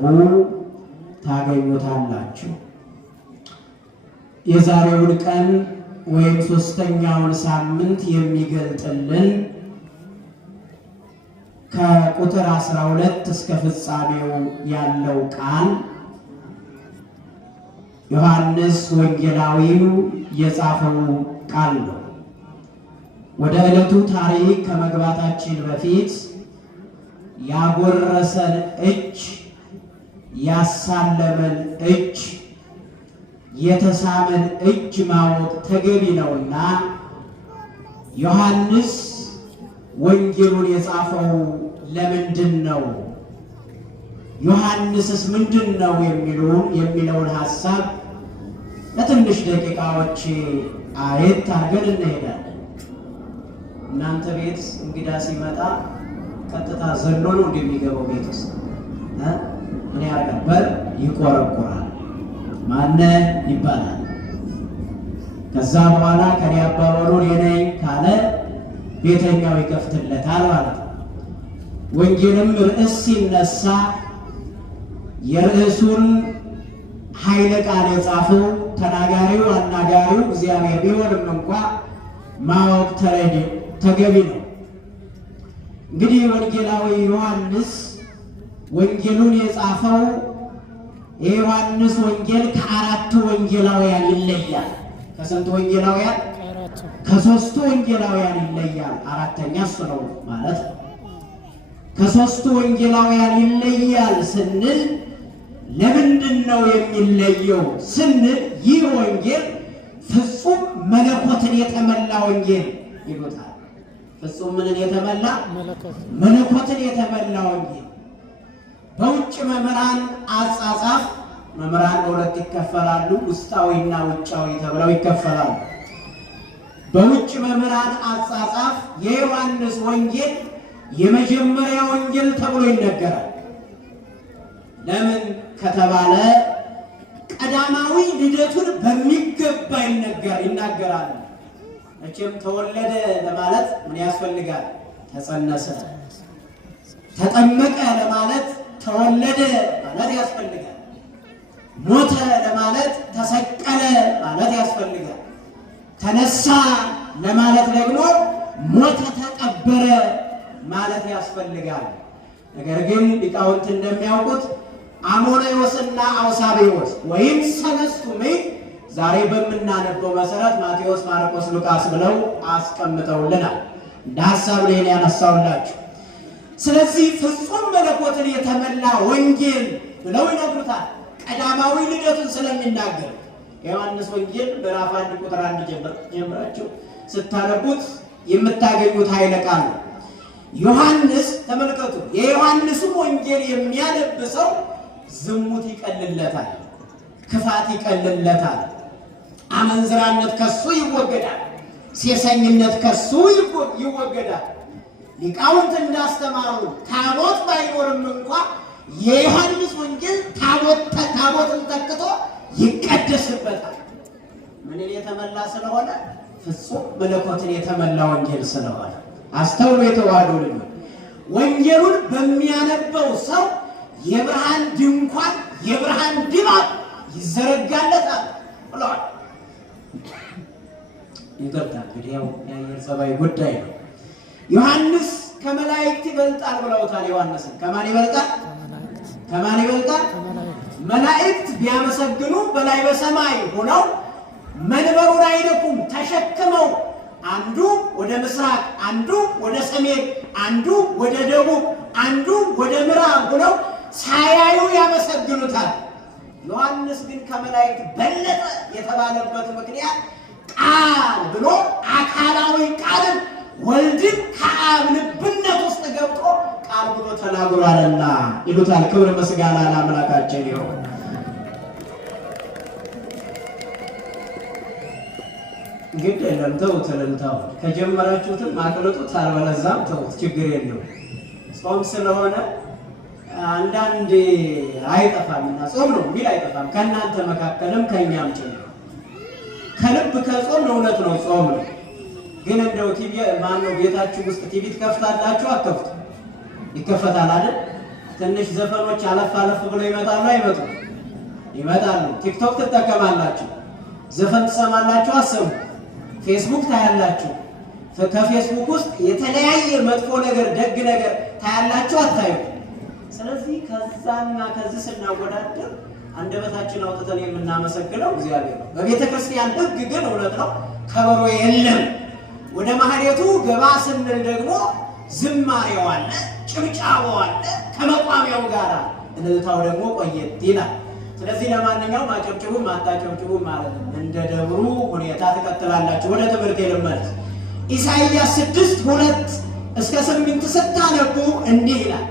ብታነቡ ታገኙታላችሁ። የዛሬውን ቀን ወይም ሶስተኛውን ሳምንት የሚገልጥልን ከቁጥር 12 እስከ ፍጻሜው ያለው ቃል ዮሐንስ ወንጌላዊው የጻፈው ቃል ነው። ወደ ዕለቱ ታሪክ ከመግባታችን በፊት ያጎረሰን እጅ፣ ያሳለመን እጅ፣ የተሳመን እጅ ማወቅ ተገቢ ነውና ዮሐንስ ወንጌሉን የጻፈው ለምንድን ነው? ዮሐንስስ ምንድን ነው የሚለውን ሐሳብ ለትንሽ ደቂቃዎች አየት አድርገን እንሄዳለን። እናንተ ቤት እንግዳ ሲመጣ ቀጥታ ዘሎ ነው እንደሚገባው ቤት ውስጥ ምን ያደርጋል? በር ይቆረቆራል። ማነ ይባላል። ከዛ በኋላ ከኔ አባባሉ የነኝ ካለ ቤተኛው ይከፍትለታል ማለት ነው። ወንጌልም ርዕስ ሲነሳ የርዕሱን ኃይለ ቃል የጻፈው ተናጋሪው አናጋሪው እግዚአብሔር ቢሆንም እንኳ ማወቅ ተገቢ ነው። እንግዲህ ወንጌላዊ ዮሐንስ ወንጌሉን የጻፈው የዮሐንስ ወንጌል ከአራቱ ወንጌላውያን ይለያል። ከስንት ወንጌላውያን? ከሶስቱ ወንጌላውያን ይለያል። አራተኛ እሱ ነው ማለት ነው። ከሶስቱ ወንጌላውያን ይለያል ስንል ለምንድን ነው የሚለየው ስንል ይህ ወንጌል ፍጹም መለኮትን የተመላ ወንጌል ይሉታል። ፍጹም ምንን የተመላ? መለኮትን የተመላ ወንጌል። በውጭ መምህራን አጻጻፍ መምህራን በሁለት ይከፈላሉ፣ ውስጣዊና ውጫዊ ተብለው ይከፈላሉ። በውጭ መምህራን አጻጻፍ የዮሐንስ ወንጌል የመጀመሪያ ወንጌል ተብሎ ይነገራል። ለምን ከተባለ ቀዳማዊ ልደቱን በሚገባ ይናገራል። መቼም ተወለደ ለማለት ምን ያስፈልጋል? ተጸነሰ። ተጠመቀ ለማለት ተወለደ ማለት ያስፈልጋል። ሞተ ለማለት ተሰቀለ ማለት ያስፈልጋል። ተነሳ ለማለት ደግሞ ሞተ ተቀበረ ማለት ያስፈልጋል። ነገር ግን ሊቃውንት እንደሚያውቁት አሞኔዎስና አውሳቤዎስ ወይም ሰለስቱ ምዕት ዛሬ በምናነበው መሰረት ማቴዎስ፣ ማርቆስ፣ ሉቃስ ብለው አስቀምጠውልናል። እንደ ሐሳብ ላይ ያነሳውላችሁ። ስለዚህ ፍጹም መለኮትን የተመላ ወንጌል ብለው ይነግሩታል። ቀዳማዊ ልደቱን ስለሚናገር የዮሐንስ ወንጌል ምዕራፍ 1 ቁጥር 1 ጀምራችሁ ስታነቡት የምታገኙት ኃይለ ቃል ነው። ዮሐንስ ተመልከቱ፣ የዮሐንስም ወንጌል የሚያነብሰው ዝሙት ይቀልለታል፣ ክፋት ይቀልለታል፣ አመንዝራነት ከሱ ይወገዳል፣ ሴሰኝነት ከሱ ይወገዳል። ሊቃውንት እንዳስተማሩ ታቦት ባይኖርም እንኳ የዮሐንስ ወንጌል ታቦትን ተክቶ ይቀደስበታል። ምንን የተመላ ስለሆነ? ፍጹም መለኮትን የተመላ ወንጌል ስለሆነ። አስተውሎ የተዋህዶ ልጆች ወንጌሉን በሚያነበው ሰው የብርሃን ድንኳን የብርሃን ድባብ ይዘረጋለታል ብለዋል። ይቅርታ እንግዲህ ያው የአየር ጸባይ ጉዳይ ነው። ዮሐንስ ከመላእክት ይበልጣል ብለውታል። ዮሐንስን ከማን ይበልጣል? ከማን ይበልጣል? መላእክት ቢያመሰግኑ በላይ በሰማይ ሆነው መንበሩን አይነኩም ተሸክመው አንዱ ወደ ምስራቅ፣ አንዱ ወደ ሰሜን፣ አንዱ ወደ ደቡብ፣ አንዱ ወደ ምዕራብ ሆነው ሳያዩ ያመሰግኑታል። ዮሐንስ ግን ከመላእክት በለጠ የተባለበት ምክንያት ቃል ብሎ አካላዊ ቃልን ወልድን ከአብ ልብነት ውስጥ ገብቶ ቃል ብሎ ተናግሯልና ይሉታል። ክብር ምስጋና ለአምላካችን ይሁን። ግድ የለም ተውት፣ እልልታው ከጀመራችሁትም አቅልጡት፣ አልበለዛም ተውት፣ ችግር የለውም። ጾም ስለሆነ አንዳንዴ አይጠፋምና ጾም ነው የሚል አይጠፋም። ከእናንተ መካከልም ከእኛም ጭምር ከልብ ከጾም ነው። እውነት ነው፣ ጾም ነው። ግን እንደው ቲቪ ማነው ቤታችሁ ውስጥ ቲቪ ትከፍታላችሁ? አትከፍቱ? ይከፈታል አይደል? ትንሽ ዘፈኖች አለፍ አለፍ ብለው ይመጣሉ አይመጡም? ይመጣሉ። ቲክቶክ ትጠቀማላችሁ፣ ዘፈን ትሰማላችሁ፣ አሰሙ። ፌስቡክ ታያላችሁ፣ ከፌስቡክ ውስጥ የተለያየ መጥፎ ነገር ደግ ነገር ታያላችሁ፣ አታዩ? ስለዚህ ከዛና ከዚህ ስናወዳደር አንደበታችን አውጥተን የምናመሰግነው እግዚአብሔር ነው። በቤተ ክርስቲያን ሕግ ግን እውነት ነው ከበሮ የለም። ወደ ማህሌቱ ገባ ስንል ደግሞ ዝማሬው አለ፣ ጭብጫቦው አለ፣ ከመቋሚያው ጋር እልልታው ደግሞ ቆየት ይላል። ስለዚህ ለማንኛውም አጨብጭቡም አታጨብጭቡም ማለት ነው፣ እንደ ደብሩ ሁኔታ ትቀጥላላችሁ። ወደ ትምህርት ልመለስ። ኢሳይያስ 6:2-8 ስታነቡ እንዲህ ይላል፣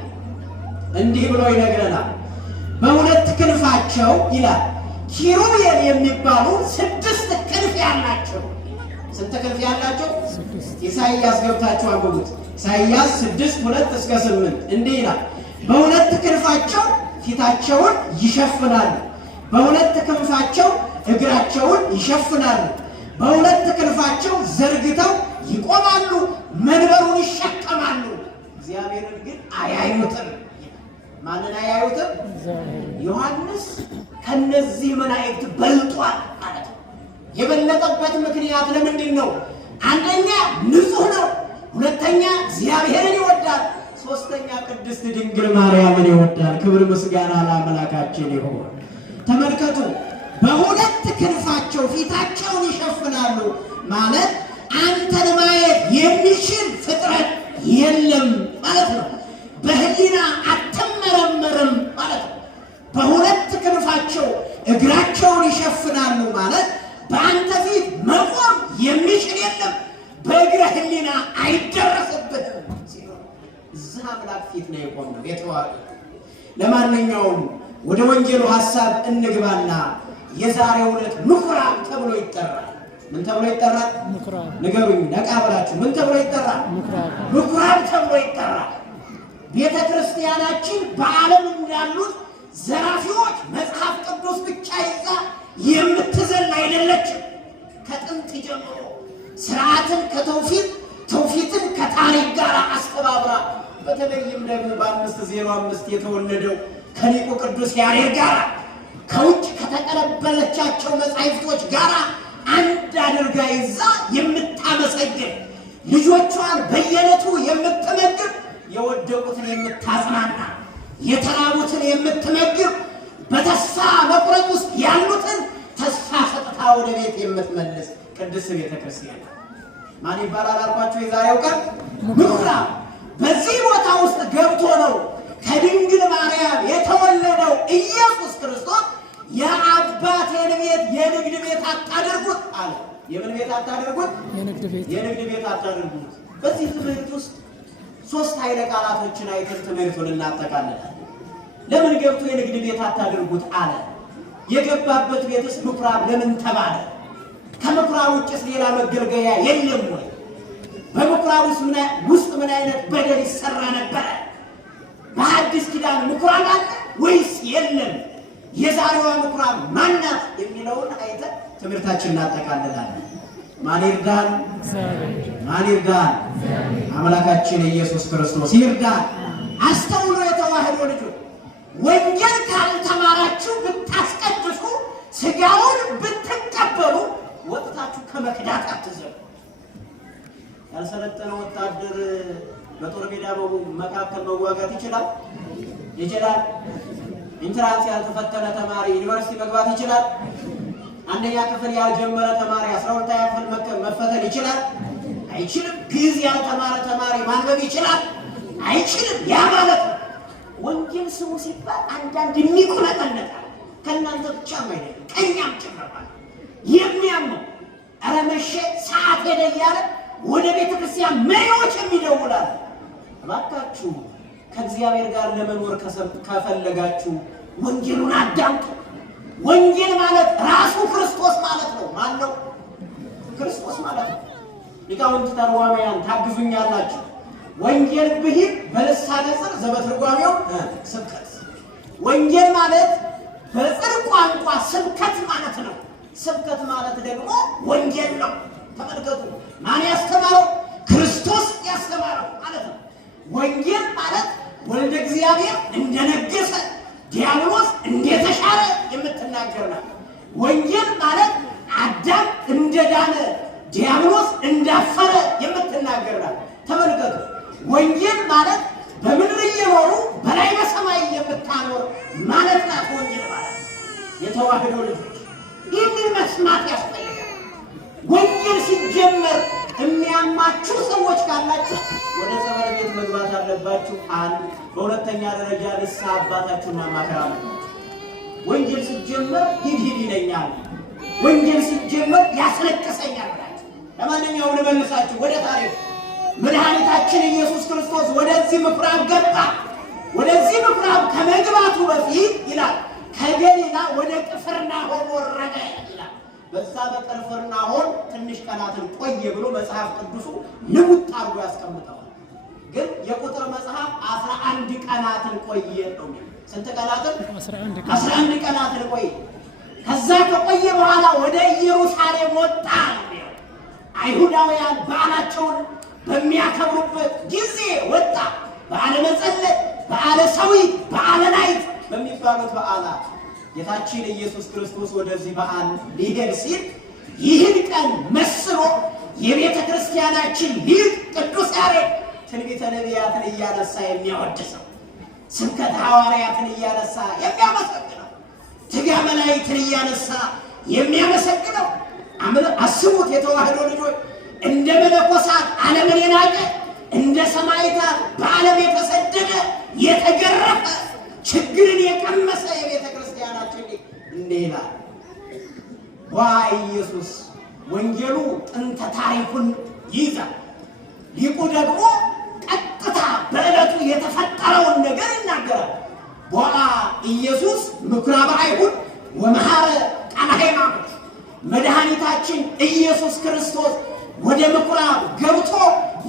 እንዲህ ብሎ ይነግረናል። በሁለት ክንፋቸው ይላል ኪሩቤል የሚባሉ 6 ክንፍ ያላቸው። ስንት ክንፍ ያላቸው? ኢሳይያስ ገብታችሁ አንብቡት። ኢሳይያስ 6:2-8 እንዲህ ይላል፣ በሁለት ክንፋቸው ፊታቸውን ይሸፍናሉ፣ በሁለት ክንፋቸው እግራቸውን ይሸፍናሉ፣ በሁለት ክንፋቸው ዘርግተው ይቆማሉ፣ መንበሩን ይሸከማሉ፣ እግዚአብሔርን ግን አያዩትም። ማንን አያዩትም? ዮሐንስ ከነዚህ መላእክት በልጧል ማለት ነው። የበለጠበት ምክንያት ለምንድን ነው? አንደኛ ንጹሕ ነው፣ ሁለተኛ እግዚአብሔርን ይወዳል፣ ሶስተኛ ቅድስት ድንግል ማርያምን ይወዳል። ክብር ምስጋና ለአምላካችን ይሁን። ተመልከቱ፣ በሁለት ክንፋቸው ፊታቸውን ይሸፍናሉ ማለት አንተን ማየት የሚችል ፍጥረት የለም ማለት ነው። በህሊና አትመረመርም ማለት ነው። በሁለት ክንፋቸው እግራቸውን ይሸፍናሉ ማለት በአንተ ፊት መቆም የሚችል የለም፣ በእግረ ህሊና አይደረስብህም ሲሉ እዚህ አምላክ ፊት ነው የቆምነው የተዋሉ። ለማንኛውም ወደ ወንጌሉ ሐሳብ እንግባና የዛሬው ዕለት ምኩራብ ተብሎ ይጠራል። ምን ተብሎ ይጠራል? ንገሩኝ፣ ነቃ ብላችሁ። ምን ተብሎ ይጠራል? ምኩራብ ተብሎ ይጠራል። ቤተ ክርስቲያናችን በዓለም እንዳሉት ዘራፊዎች መጽሐፍ ቅዱስ ብቻ ይዛ የምትዘል አይደለችም። ከጥንት ጀምሮ ስርዓትን ከተውፊት ተውፊትን ከታሪክ ጋር አስተባብራ በተለይም ደግሞ በ505 የተወለደው ከሊቁ ቅዱስ ያሬድ ጋር ከውጭ ከተቀበለቻቸው መጻሕፍቶች ጋር አንድ አድርጋ ይዛ የምታመሰግን፣ ልጆቿን በየዕለቱ የምትመግብ፣ የወደቁትን የምታጽናና፣ የተራቡትን የምትመግብ፣ በተስፋ መቁረጥ ውስጥ ያሉትን ተስፋ ሰጥታ ወደ ቤት የምትመልስ ቅድስት ቤተ ክርስቲያን ማን ይባላል አልኳቸው? የዛሬው ቀን ምኩራብ። በዚህ ቦታ ውስጥ ገብቶ ነው ከድንግል ማርያም የተወለደው ኢየሱስ ክርስቶስ የአባቴን ቤት የንግድ ቤት አታደርጉት አለ። የምን ቤት አታደርጉት? የንግድ ቤት አታደርጉት። በዚህ ትምህርት ውስጥ 3 ኃይለ ቃላቶችን አይተን ትምህርቱን እናጠቃልላለን። ለምን ገብቶ የንግድ ቤት አታደርጉት አለ? የገባበት ቤትስ ምኩራብ ለምን ተባለ? ከምኩራብ ውጭስ ሌላ መገልገያ የለም ወይ? በምኩራብ ውስጥ ምን አይነት በደል ይሰራ ነበረ? በሐዲስ ኪዳን ምኩራብ አለ ወይስ የለም? የዛሬዋ ምኩራብ ማናት የሚለውን አይተን ትምህርታችንን እናጠቃልላለን። ማን ይርዳን? ማን ይርዳን? አምላካችን ኢየሱስ ክርስቶስ ይርዳን። አስተውሎ የተዋህዶ ልጆች፣ ወንጌል ካልተማራችሁ ብታስቀድሱ፣ ስጋውን ብትቀበሉ ወጥታችሁ ከመክዳት አትዘሉ። ያልሰለጠነ ወታደር በጦር ሜዳ መካከል መዋጋት ይችላል? ይችላል? ኢንትራንስ ያልተፈተነ ተማሪ ዩኒቨርሲቲ መግባት ይችላል? አንደኛ ክፍል ያልጀመረ ተማሪ 12ኛ ክፍል መፈተን ይችላል? አይችልም። ግዕዝ ያልተማረ ተማሪ ማንበብ ይችላል? አይችልም። ያ ማለት ነው ወንጌል ስሙ ሲባል አንዳንድ የሚቆነጠነጣል። ከእናንተ ብቻም አይደለም ከእኛም ጭምር የሚያምነው ኧረ መቼ ሰዓት ሄደ እያለ ወደ ቤተ ክርስቲያን መሪዎች የሚደውላል። እባካችሁ ከእግዚአብሔር ጋር ለመኖር ከፈለጋችሁ ወንጌሉን አዳምጡ። ወንጌል ማለት ራሱ ክርስቶስ ማለት ነው። ማን ነው? ክርስቶስ ማለት ነው። ሊቃውንት ተርጓሚያን ታግዙኛላችሁ። ወንጌል ብሂል በልሳነ ጽር ዘበትርጓሜው ስብከት። ወንጌል ማለት በጽር ቋንቋ ስብከት ማለት ነው። ስብከት ማለት ደግሞ ወንጌል ነው። ተመልከቱ፣ ማን ያስተማረው? ክርስቶስ ያስተማረው ማለት ነው። ወንጌል ማለት ወልደ እግዚአብሔር እንደ ዲያብሎስ እንዳፈረ የምትናገር ናት። ተመልከቱ፣ ወንጌል ማለት በምድር እየኖሩ በላይ በሰማይ የምታኖር ማለት ናት። ወንጌል ማለት የተዋህዶ ልጆች ይህንን መስማት ያስፈልጋል። ወንጌል ሲጀመር የሚያማችሁ ሰዎች ካላችሁ ወደ ጸበል ቤት መግባት አለባችሁ። አንድ በሁለተኛ ደረጃ ንስሐ አባታችሁን ማማከር አለባችሁ። ወንጌል ሲጀመር ሂድ ይለኛል፣ ወንጌል ሲጀመር ያስለቅሰኛል ብላችሁ ለማንኛውም ልመልሳችሁ ወደ ታሪክ። መድኃኒታችን ኢየሱስ ክርስቶስ ወደዚህ ምኩራብ ገባ። ወደዚህ ምኩራብ ከመግባቱ በፊት ይላል ከገሊላ ወደ ቅፍርናሆም ወረደ ይላል። በዛ በቅፍርናሆም ትንሽ ቀናትን ቆየ ብሎ መጽሐፍ ቅዱሱ ልሙጥ አድርጎ ያስቀምጠዋል። ግን የቁጥር መጽሐፍ 11 ቀናትን ቆየ ነው። ስንት ቀናትን? 11 ቀናትን ቆየ። ከዛ ከቆየ በኋላ ወደ ኢየሩሳሌም ወጣ ነው። አይሁዳውያን በዓላቸውን በሚያከብሩበት ጊዜ ወጣ። በዓለ መጸለይ፣ በዓለ ሰዊት፣ በዓለ ናይት በሚባሉት በዓላት ጌታችን ኢየሱስ ክርስቶስ ወደዚህ በዓል ሊሄድ ሲል ይህን ቀን መስሎ የቤተ ክርስቲያናችን ሊቅ ቅዱስ ያሬድ ትንቢተ ነቢያትን እያነሳ የሚያወድሰው፣ ስብከተ ሐዋርያትን እያነሳ የሚያመሰግነው፣ ትጋ መላእክትን እያነሳ የሚያመሰግነው። አስቡት የተዋህዶ ልጆች፣ እንደ መነኮሳት ዓለምን የናቀ፣ እንደ ሰማዕታት በዓለም የተሰደደ የተገረፈ ችግርን የቀመሰ የቤተ ክርስቲያናችን እንዲህ ይላል። ኢየሱስ ወንጌሉ ጥንተ ታሪኩን ይይዛል። ሊቁ ደግሞ ቀጥታ በዕለቱ የተፈጠረውን ነገር ይናገራል። ኢየሱስ ምኵራበ አይሁድ ወመሐረ ቃለ ሃይማኖት፣ መድኃኒታችን ኢየሱስ ክርስቶስ ወደ ምኵራብ ገብቶ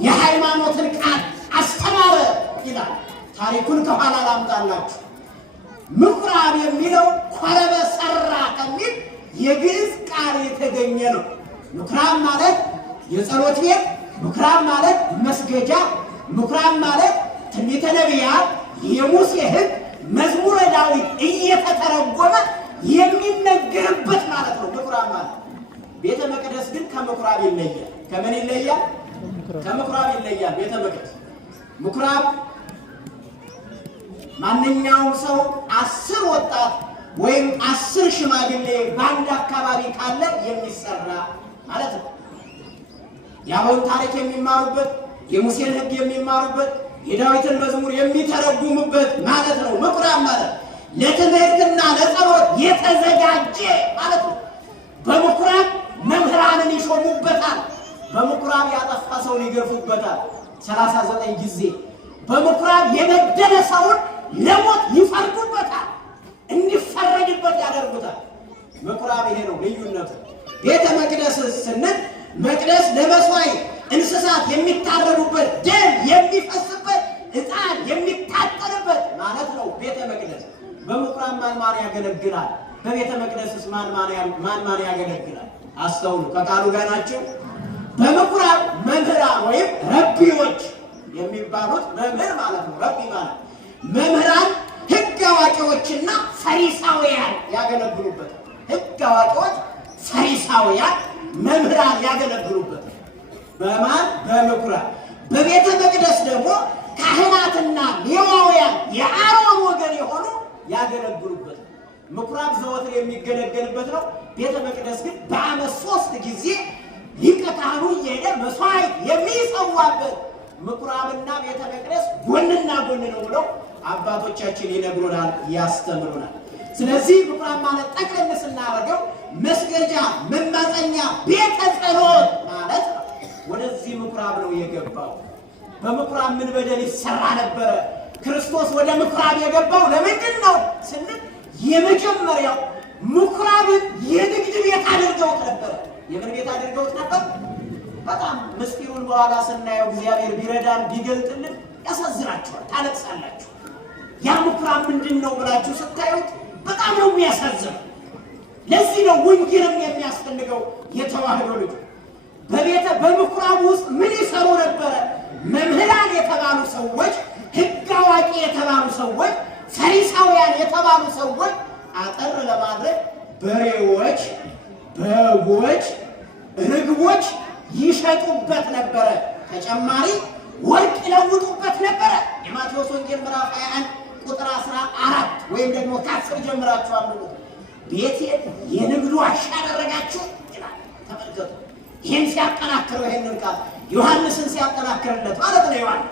የሃይማኖትን ቃል አስተማረ ይላል። ታሪኩን ከኋላ ላምጣላችሁ። ምኵራብ የሚለው ኮረበ ሰራ ከሚል የግዕዝ ቃል የተገኘ ነው። ምኵራብ ማለት የጸሎት ቤት፣ ምኵራብ ማለት መስገጃ፣ ምኵራብ ማለት ትንቢተ ነቢያት፣ የሙሴ ሕግ፣ መዝሙረ ዳዊት እየተተረጎመ የሚነገርበት ማለት ነው። ምኵራብ ማለት ቤተ መቅደስ ግን ከምኵራብ ይለያል። ከምን ይለያል? ከምኵራብ ይለያል። ቤተ መቅደስ ምኵራብ ማንኛውም ሰው 10 ወጣት ወይም 10 ሽማግሌ በአንድ አካባቢ ካለ የሚሰራ ማለት ነው። የአበውን ታሪክ የሚማሩበት፣ የሙሴን ሕግ የሚማሩበት፣ የዳዊትን መዝሙር የሚተረጉሙበት ማለት ነው። ምኵራብ ማለት ለትምህርትና ለጸሎት የተዘጋጀ ማለት ነው። በምኵራብ መምህራንን ይሾሙበታል። በምኵራብ ያጠፋ ሰውን ይገርፉበታል 39 ጊዜ። በምኵራብ የበደለ ሰውን ለሞት ይፈርዱበታል፣ እንዲፈረድበት ያደርጉታል። ምኵራብ ይሄ ነው ልዩነቱ። ቤተ መቅደስ ስንል መቅደስ ለመስዋዕት እንስሳት የሚታረዱበት፣ ደም የሚፈስበት፣ ዕጣን የሚታጠንበት ማለት ነው ቤተ መቅደስ። በምኵራብ ማን ያገለግላል? በቤተ መቅደስስ ማን ያገለግላል? አስተውሉ። ከቃሉ ጋር ናቸው። በምኵራብ መምህራን ወይም ረቢዎች የሚባሉት መምህር ማለት ነው። ረቢ ማለት መምህራን፣ ሕግ አዋቂዎችና ፈሪሳውያን ያገለግሉበታል። ሕግ አዋቂዎች፣ ፈሪሳውያን፣ መምህራን ያገለግሉበታል። በማን? በምኵራብ። በቤተ መቅደስ ደግሞ ካህናትና ሌዋውያን የአሮን ወገን የሆኑ ያገለግሉበታል። ምኵራብ ዘወትር የሚገለገልበት ነው። ቤተ መቅደስ ግን በዓመት 3 ጊዜ ሊቀ ካህኑ እየሄደ መስዋዕት የሚሰዋበት፣ ምኵራብና ቤተ መቅደስ ጎንና ጎን ነው ብለው አባቶቻችን ይነግሩናል፣ ያስተምሩናል። ስለዚህ ምኵራብ ማለት ጠቅለል ስናደርገው መስገጃ፣ መማፀኛ፣ ቤተ ጸሎት ማለት ነው። ወደዚህ ምኵራብ ነው የገባው። በምኵራብ ምን በደል ይሰራ ነበረ? ክርስቶስ ወደ ምኵራብ የገባው ለምንድን ነው ስንል የመጀመሪያው ምኵራብን የንግድ ቤት አድርገውት ነበር። የምን ቤት አድርገውት ነበር? በጣም ምስጢሩን በኋላ ስናየው እግዚአብሔር ቢረዳን ቢገልጥልን ያሳዝናችኋል፣ ታለቅሳላችሁ። ያ ምኵራብ ምንድን ነው ብላችሁ ስታዩት በጣም ነው የሚያሳዝነው። ለዚህ ነው ወንጌልም የሚያስፈልገው የተዋህዶ ልጅ። በምኵራብ ውስጥ ምን ይሰሩ ነበረ? መምህራን የተባሉ ሰዎች፣ ሕግ አዋቂ የተባሉ ሰዎች፣ ፈሪሳውያን የተባሉ ሰዎች አጠር ለማድረግ በሬዎች፣ በጎች፣ ርግቦች ይሸጡበት ነበረ። ተጨማሪ ወርቅ ይለውጡበት ነበረ። የማቴዎስ ወንጌል ምዕራፍ 21 ቁጥር 14 ወይም ደግሞ ከ10 ጀምራችሁ አንብቡ። ቤቴን የንግዱ ዋሻ አደረጋችሁ ይላል። ተመልከቱ። ይህን ሲያጠናክረው ይህንን ቃል ዮሐንስን ሲያጠናክርለት ማለት ነው። ዮሐንስ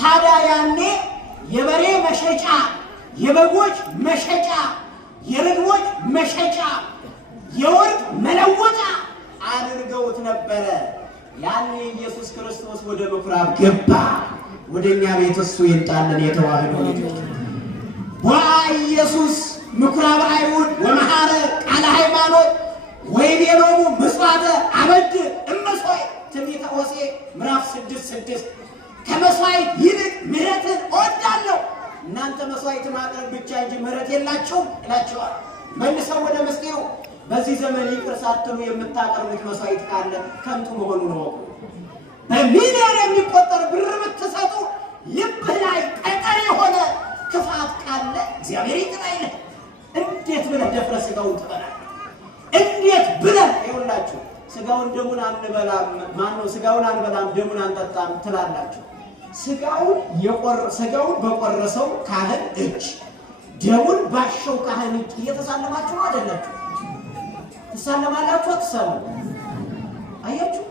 ታዲያ ያኔ የበሬ መሸጫ፣ የበጎች መሸጫ፣ የርግቦች መሸጫ፣ የወርቅ መለወጫ አድርገውት ነበረ። ያኔ ኢየሱስ ክርስቶስ ወደ ምኩራብ ገባ። ወደኛ ቤት እሱ ይምጣልን። የተዋህዶ ልጆች ኢየሱስ ምኩራብ አይሁድ ወመሐረ ቃለ ሃይማኖት ወይቤሎሙ ምጽዋተ አበድር እምሥዋዕት ትንቢተ ሆሴዕ ምዕራፍ 6:6 ከመስዋዕት ይልቅ ምሕረትን እወዳለሁ፣ እናንተ መስዋዕት ማቅረብ ብቻ እንጂ ምሕረት የላችሁም ይላቸዋል። መልሰው ወደ ምስጢሩ በዚህ ዘመን ይቅር ሳትሉ የምታቀርቡት መስዋዕት ካለ ከንቱ መሆኑ ነው። በሚሊዮን የሚቆጠር ብር ብትሰጡ ልብህ ላይ ጠጠር የሆነ ክፋት ካለ እግዚአብሔር ይቅር አይልህ። እንዴት ብለህ ደፍረህ ስጋውን ትበላለህ? እንዴት ብለህ ይኸውላችሁ ስጋውን ደሙን አንበላም፣ ማነው ስጋውን አንበላም ደሙን አንጠጣም ትላላችሁ። ስጋውን በቆረሰው ካህን እጅ ደሙን ባሸው ካህን እጅ እየተሳለማችሁ አይደላችሁ? ትሳለማላችሁ? አትሳለሙ? አያችሁ?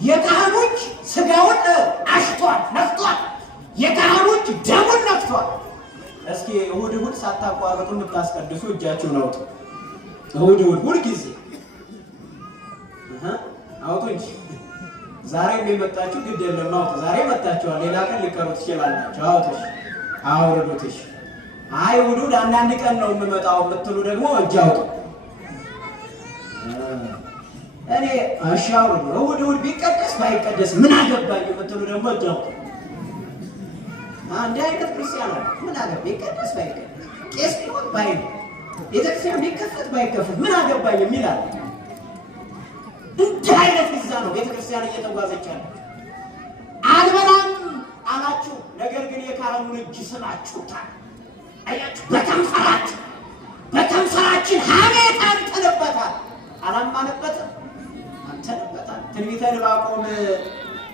የካህኖች ስጋውን አሽቷል፣ ነፍቷል። የካህኖች ደሙን ነፍቷል። እስኪ እሑድ ሳታቋርጡ የምታስቀድሱ እጃችሁን አውጡ። እሑድ ሁልጊዜ አውጡ እንጂ ዛሬም የመጣችሁ ግድ የለም አውጡ። ዛሬ መጣችኋል፣ ሌላ ቀን ሊቀሩ ትችላላችሁ። አውጡሽ፣ አውርዱትሽ። አይ እሑድ አንዳንድ ቀን ነው የምመጣው የምትሉ ደግሞ እጅ አውጡ። እኔ አሻው እሑድ ቢቀደስ ባይቀደስ ምን አገባኝ የምትሉ ደግሞ እጅ አውጡ። አንድ አይነት ክርስቲያን ነው። ምን አገባኝ ቢቀደስ ባይቀደስ፣ ቄስ ቢሆን ባይሆን፣ ቤተክርስቲያን ቢከፈት ባይከፈት ምን አገባኝ የሚላል እንዲህ አይነት ይዛ ነው ቤተክርስቲያን እየተጓዘች ያለ። አልበላም አላችሁ፣ ነገር ግን የካህኑን እጅ ስማችሁታል። አያችሁ፣ በከንፈራችን ሐሜት አንተንበታል። አላማንበትም፣ አንተንበታል። ትንቢተ ዕንባቆም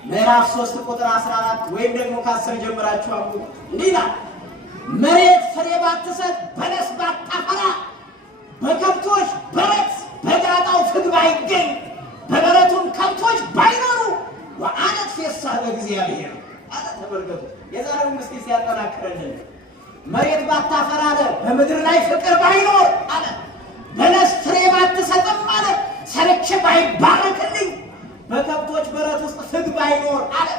ምዕራፍ 3 ቁጥር 14 ወይም ደግሞ ከ10 ጀምራችሁ አንብቡ። እንዲህ ይላል፣ መሬት ፍሬ ባትሰጥ፣ በለስ ባታፈራ፣ በከብቶች በረት በጋጣው ፍግ ባይገኝ፣ በበረቱም ከብቶች ባይኖሩ ወአነት ፌሳህ በእግዚአብሔር አለ። ተመልከቱ፣ የዛሬው ምስጢር ሲያጠናክረልን መሬት ባታፈራ አለ፣ በምድር ላይ ፍቅር ባይኖር አለ፣ በለስ ፍሬ ባትሰጥም አለ፣ ሰርቼ ባይባረክልኝ፣ በከብቶች በረት ውስጥ ፍግ ባይኖር አለ።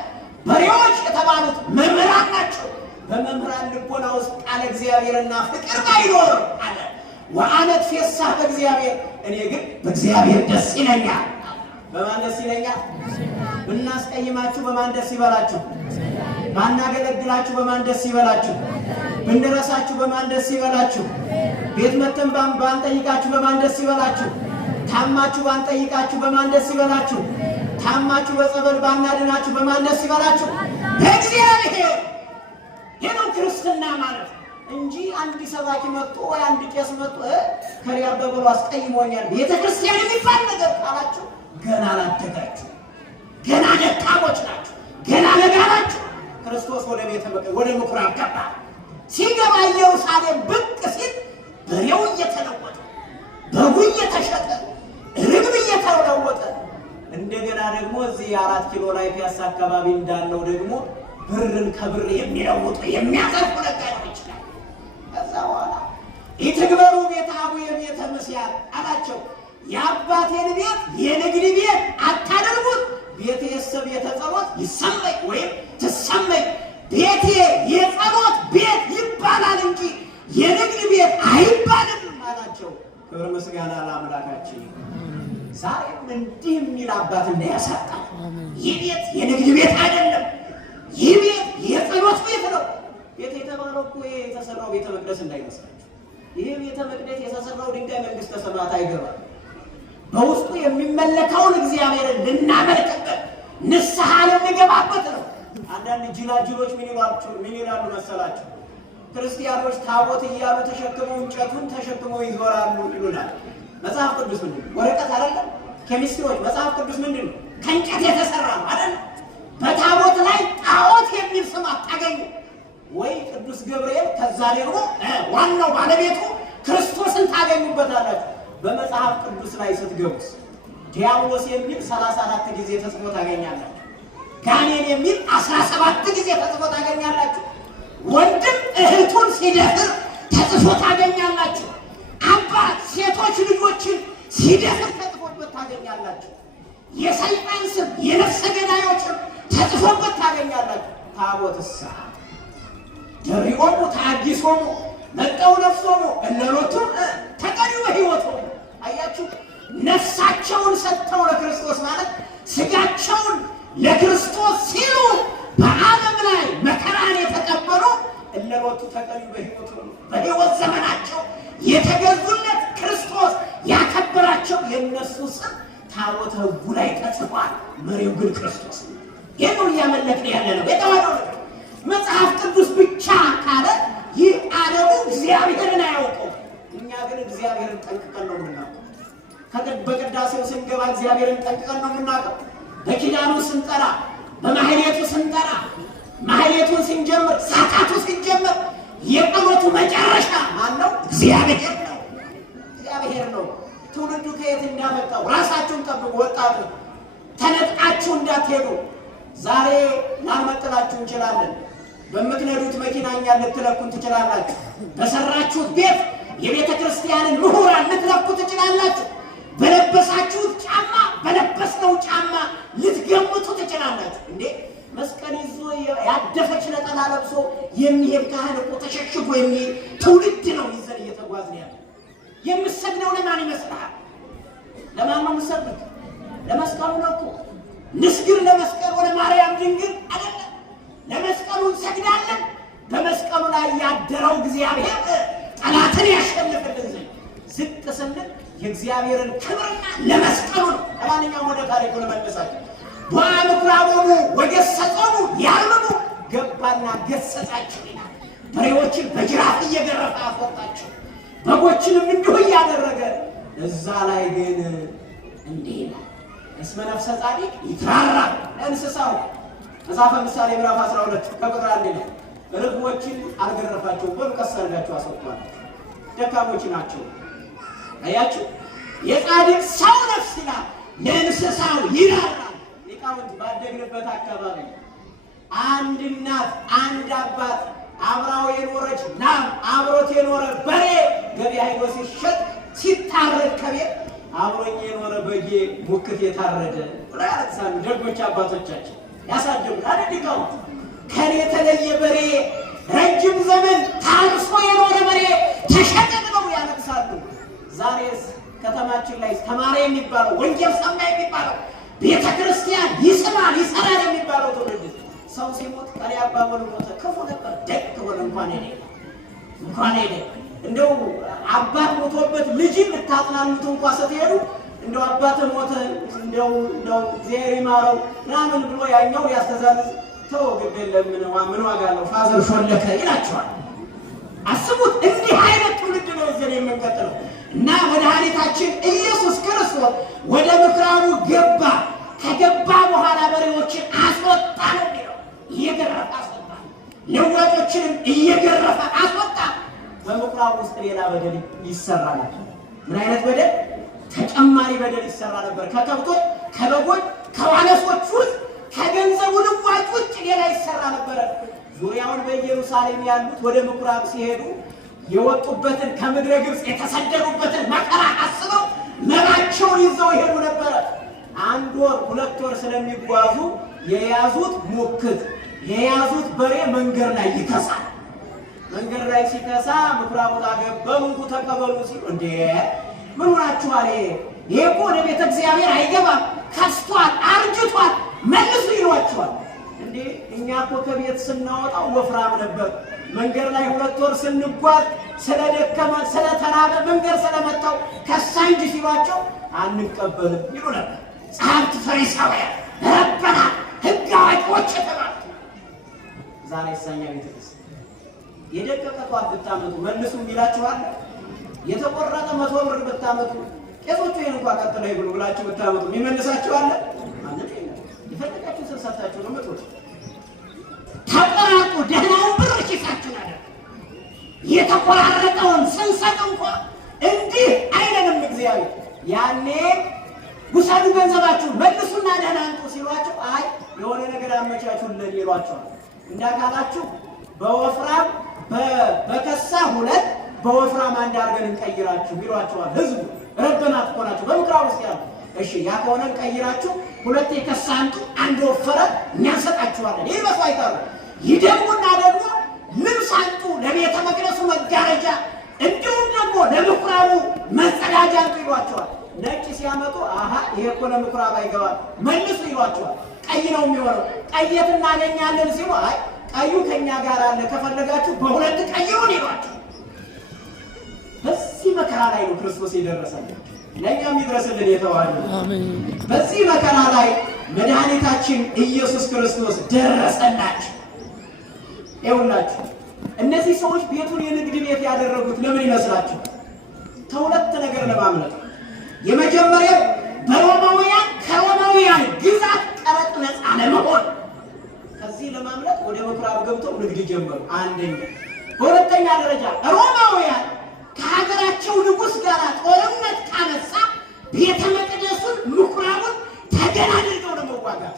በሬዎች የተባሉት መምህራን ናቸው። በመምህራን ልቦና ውስጥ ቃለ እግዚአብሔርና ፍቅር ባይኖር አለ ወአነት ፌሳህ በእግዚአብሔር፣ እኔ ግን በእግዚአብሔር ደስ ይለኛል። በማን ደስ ይለኛል? ብናስቀይማችሁ በማን ደስ ይበላችሁ? ባናገለግላችሁ በማን ደስ ይበላችሁ? ብንረሳችሁ በማን ደስ ይበላችሁ? ቤት መተን ባንጠይቃችሁ በማን ደስ ይበላችሁ? ታማችሁ ባንጠይቃችሁ በማን ደስ ይበላችሁ? ታማችሁ በጸበል ባናድናችሁ በማን ደስ ይበላችሁ? በእግዚአብሔር። ይህ ነው ክርስትና ማለት እንጂ አንድ ሰባኪ መጥቶ ወይ አንድ ቄስ መጥቶ ከሪያ በበሉ አስቀይሞኛል ቤተ ክርስቲያን የሚባል ነገር ካላችሁ ገና አላደጋችሁ፣ ገና ደካሞች ናችሁ፣ ገና ለጋ ናችሁ። ክርስቶስ ወደ ምኩራብ ገባ። ሲገባ ኢየሩሳሌም ብቅ ሲል በሬው እየተለወጠ፣ በጉ እየተሸጠ፣ ርግብ እየተለወጠ፣ እንደገና ደግሞ እዚህ 4 ኪሎ ላይ ፒያሳ አካባቢ እንዳለው ደግሞ ብርን ከብር የሚለውጡ የሚያዘርፉ ነጋዴዎች ናቸው። ከዛ በኋላ ኢትግበሩ ቤተ አቡየ ቤተ ምስያር አላቸው። የአባቴን ቤት የንግድ ቤት አታደርጉት። ቤቴ ቤተ ጸሎት ይሰመይ ወይም ትሰመይ፣ ቤቴ የጸሎት ቤት ይባላል እንጂ የንግድ ቤት አይባልም አላቸው። ክብር ምስጋና ለአምላካችን። ዛሬም እንዲህ የሚል አባት እንዳያሳጣል። ይህ ቤት የንግድ ቤት አይደለም። ይህ ቤት የጸሎት ቤት ነው። ቤት የተባለው እኮ የተሰራው ቤተ መቅደስ እንዳይመስላችሁ። ይህ ቤተ መቅደስ የተሰራው ድንጋይ መንግስተ ሰማያት አይገባም። በውስጡ የሚመለከውን እግዚአብሔርን ልናመልክበት ንስሐ ልንገባበት ነው። አንዳንድ ጅላጅሎች ምን ይላሉ መሰላችሁ? ክርስቲያኖች ታቦት እያሉ ተሸክመው እንጨቱን ተሸክመው ይዞራሉ ይሉናል። መጽሐፍ ቅዱስ ምንድን ነው? ወረቀት አይደለም። ኬሚስትሪዎች መጽሐፍ ቅዱስ ምንድን ነው? ከእንጨት የተሰራ ነው አይደል? በታቦት ላይ ጣዖት የሚል ስም አታገኙ ወይ? ቅዱስ ገብርኤል ከዛ ደግሞ ዋናው ባለቤቱ ክርስቶስን ታገኙበታላችሁ። በመጽሐፍ ቅዱስ ላይ ስትገቡስ ዲያብሎስ የሚል 34 ጊዜ ተጽፎ ታገኛላችሁ። ጋኔን የሚል 17 ጊዜ ተጽፎ ታገኛላችሁ። ወንድም እህቱን ሲደፍር ተጽፎ ታገኛላችሁ። አባት ሴቶች ልጆችን ሲደፍር ተጽፎበት ታገኛላችሁ። የሰይጣን ስም የነፍሰ ገዳዮችን ተጽፎበት ታገኛላችሁ። ታቦትሳ ደሪኦሙ ታዲሶሙ መጠው ነፍሶሙ እለሎቱ ተቀዩ በሕይወቱ። አያችሁ፣ ነፍሳቸውን ሰጥተው ለክርስቶስ ማለት ስጋቸውን ለክርስቶስ ሲሉ በዓለም ላይ መከራን የተቀበሉ እለሎቱ ተቀዩ በሕይወቱ። በሕይወት ዘመናቸው የተገዙለት ክርስቶስ ያከበራቸው የነሱ ስም ታቦተ ሕጉ ላይ ተጽፏል። መሪው ግን ክርስቶስ ነው። ይህ ነው እያመለክን ያለ ነው የተዋህዶ ነገር። መጽሐፍ ቅዱስ ብቻ ካለ ይህ ዓለሙ እግዚአብሔርን አያውቀው። እኛ ግን እግዚአብሔርን ጠንቅቀን ነው የምናውቀው። በቅዳሴው ስንገባ እግዚአብሔርን ጠንቅቀን ነው የምናውቀው። በኪዳኑ ስንጠራ፣ በማህሌቱ ስንጠራ፣ ማህሌቱን ስንጀምር፣ ሳቃቱ ስንጀምር የቀኖቱ መጨረሻ ማነው? እግዚአብሔር ነው። እግዚአብሔር ነው። ትውልዱ ከየት እንዳመጣው ራሳችሁን ጠብቁ። ወጣቱ ተነጥቃችሁ እንዳትሄዱ። ዛሬ ላንመጥላችሁ እንችላለን። በምትነዱት መኪና እኛን ልትለኩን ትችላላችሁ። በሰራችሁት ቤት የቤተ ክርስቲያንን ምሁራን ልትለኩ ትችላላችሁ። በለበሳችሁት ጫማ በለበስነው ጫማ ልትገምቱ ትችላላችሁ። እንዴ መስቀል ይዞ ያደፈች ነጠላ ለብሶ የሚሄድ ካህን እኮ ተሸሽጎ የሚሄድ ትውልድ ነው ይዘን እየተጓዝን ያለ። የምሰግደው ለማን ይመስልሃል? ለማን ነው የምሰግደው? ለመስቀሉ ነው እኮ። ንስግር ለመስቀል ወደ ማርያም ድንግል አይደለም። ለመስቀሉ እንሰግዳለን። በመስቀሉ ላይ ያደረው እግዚአብሔር ጠላትን ያሸንፍልን ዘንድ ዝቅ ስንል የእግዚአብሔርን ክብርና ለመስቀሉ ነው። ለማንኛውም ወደ ታሪኩ ለመለሳቸው በምኵራቦሙ ወገሰጾሙ ያርምሙ ገባና ገሰጻቸው ይላል። በሬዎችን በጅራፍ እየገረፈ አስወጣቸው። በጎችንም እንዲሁ እያደረገ እዛ ላይ ግን እንዲህ ይላል እስመ ነፍሰ ጻድቅ ይትራራ ለእንስሳው። መጽሐፈ ምሳሌ ምዕራፍ 12 ከቁጥር 1 ላይ ርግቦችን አልገረፋቸውም፣ በመቀስ አድርጋቸው አስወጥቷል። ደካሞች ናቸው። አያችሁ፣ የጻድቅ ሰው ነፍስ ይላል ለእንስሳው ይራራል። ሊቃውንት ባደግንበት አካባቢ አንድ እናት አንድ አባት አብራው የኖረች ላም አብሮት የኖረ በሬ ገበያ ሄዶ ሲሸጥ ሲታረድ ከቤት አብሮኝ የኖረ በጌ ሙክት የታረደ ብለው ያለቅሳሉ። ደጎች አባቶቻችን ያሳደጉት አደድቀው ከኔ የተለየ በሬ ረጅም ዘመን ታርሶ የኖረ በሬ ተሸጠ ብለው ያለቅሳሉ። ዛሬስ ከተማችን ላይ ተማሪ የሚባለው ወንጌል ሰማ የሚባለው ቤተ ክርስቲያን ይስማል ይሰራል የሚባለው ትውልድ ሰው ሲሞት ቀሪ አባበሉ ሞተ ክፉ ነበር ደግ ሆነ እንኳን ሄደ እንደው አባት ሞቶበት ልጅን ልታጽናኑት እንኳን ስትሄዱ እንደው አባት ሞተ እንደው እግዚአብሔር ይማረው ምናምን ብሎ ያኛው ያስተዛዝዝ ተው ግድ የለም ምን ዋጋ አለው ፋዘር ሾለከ ይላቸዋል። አስቡት፣ እንዲህ አይነት ትውልድ ነው እዚህ የምንቀጥለው። እና መድኃኒታችን ኢየሱስ ክርስቶስ ወደ ምኵራቡ ገባ። ከገባ በኋላ በሬዎችን አስወጣ ነው የሚለው። እየገረፈ አስወጣ፣ ለዋጮችንም እየገረፈ አስወጣ። በምኵራቡ ውስጥ ሌላ በደል ይሰራ ነበር። ምን አይነት በደል? ተጨማሪ በደል ይሰራ ነበር። ከከብቶች፣ ከበጎች፣ ከዋለሶች ውስጥ ከገንዘቡ ልዋጭ ውጭ ሌላ ይሰራ ነበረ። ዙሪያውን በኢየሩሳሌም ያሉት ወደ ምኵራብ ሲሄዱ የወጡበትን ከምድረ ግብፅ የተሰደዱበትን መከራ አስበው መባቸውን ይዘው ይሄዱ ነበረ። 1 ወር 2 ወር ስለሚጓዙ የያዙት ሙክት የያዙት በሬ መንገድ ላይ ይከሳል። መንገድ ላይ ሲከሳ ምኵራቡ በምንኩ ተቀበሉ ሲሉ እንዴ ምን ሆናችኋል? ይሄ እኮ ወደ ቤተ እግዚአብሔር አይገባም፣ ከስቷል፣ አርጅቷል፣ መልሱ ይሏቸዋል። እንዴ እኛ እኮ ከቤት ስናወጣው ወፍራም ነበር፣ መንገድ ላይ 2 ወር ስንጓዝ ስለደከመ ስለተራበ መንገድ ስለመጣው ከሳ እንጂ ሲሏቸው አንቀበልም ይሉ ነበር። ጸሐፍት ፈሪሳውያን ረበና ሕግ አዋቂዎች የተባሉት ዛሬ እሳኛ ቤተክርስቲያን የደቀቀ ጧት ብታመጡ መልሱ ይላችኋል። የተቆረጠ 100 ብር ብታመጡ ቄሶቹ ይሄን እንኳን ቀጥለው ይብሉ ብላችሁ ብታመጡ ይመልሳችኋል ማለት ነው። የተቆራረጠውን ስንሰጥ እንኳን እንዲህ አይለንም እግዚአብሔር። ያኔ ውሰዱ ገንዘባችሁን መልሱና ደህና አንጡ ሲሏቸው አይ የሆነ ነገር አመቻቹልን ይሏቸዋል። እንዳካላችሁ በወፍራም በከሳ ሁለት በወፍራም አንድ አድርገን እንቀይራችሁ ይሏቸዋል። ህዝቡ ረበናት እኮ ናቸው በምክራብ ውስጥ ያሉ። እሺ ያ ከሆነ እንቀይራችሁ ሁለት የከሳ አንጡ አንድ ወፈረ እኛ እንሰጣችኋለን። ይህ መስዋዕት አሉ። ይደግሙና ደግሞ ልብስ አንጡ ለቤተ መቅደሱ መጋረጃ እንዲሁም ደግሞ ለምኩራቡ መጸዳጃ አንጡ ይሏቸዋል። ነጭ ሲያመጡ አሃ ይሄ እኮ ለምኩራብ አይገባም መልሱ ይሏቸዋል። ቀይ ነው የሚሆነው። ቀየት እናገኛለን ሲሉ አይ ቀዩ ከኛ ጋር አለ ከፈለጋችሁ በሁለት ቀይሩን ይሏቸው። በዚህ መከራ ላይ ነው ክርስቶስ የደረሰልን። ለእኛም ይድረስልን የተዋሉ። በዚህ መከራ ላይ መድኃኒታችን ኢየሱስ ክርስቶስ ደረሰላችሁ። ይኸውላችሁ እነዚህ ሰዎች ቤቱን የንግድ ቤት ያደረጉት ለምን ይመስላችሁ? ከሁለት ነገር ለማምለጥ። የመጀመሪያው በሮማውያን ከሮማውያን ግዛት ቀረጥ ነፃ ለመሆን፣ ከዚህ ለማምለጥ ወደ ምኩራብ ገብተው ንግድ ጀመሩ። አንደኛ። በሁለተኛ ደረጃ ሮማውያን ከሀገራቸው ንጉሥ ጋር ጦርነት ካነሳ ቤተ መቅደሱን ምኩራቡን ተገን አድርገው ለመዋጋት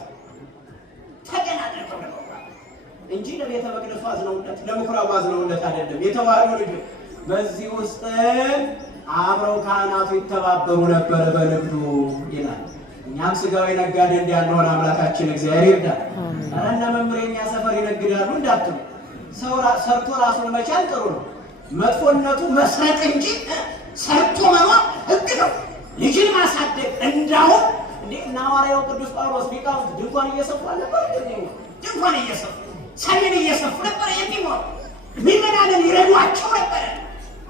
እንጂ ለቤተ መቅደሱ አዝነውለት ለምኩራቡ አዝነውለት አይደለም። የተዋህዶ ልጆች በዚህ ውስጥ አብረው ካህናቱ ይተባበሩ ነበር በንግዱ ይላል። እኛም ስጋዊ ነጋዴ እንዳንሆን አምላካችን እግዚአብሔር ይርዳል። እነ መምሬኛ ሰፈር ይነግዳሉ እንዳትሉ። ሰው ሰርቶ ራሱን መቻል ጥሩ ነው። መጥፎነቱ መስረቅ እንጂ ሰርቶ መኖር ሕግ ነው። ልጅን ማሳደግ እንዳውም እንዴ እና ሐዋርያው ቅዱስ ጳውሎስ ሊቃውንት ድንኳን እየሰፉ ነበር። ድንኳን እየሰፉ ሰሜን እየሰፉ ነበር። የሚሞር ምዕመናንን ይረዷቸው ነበር።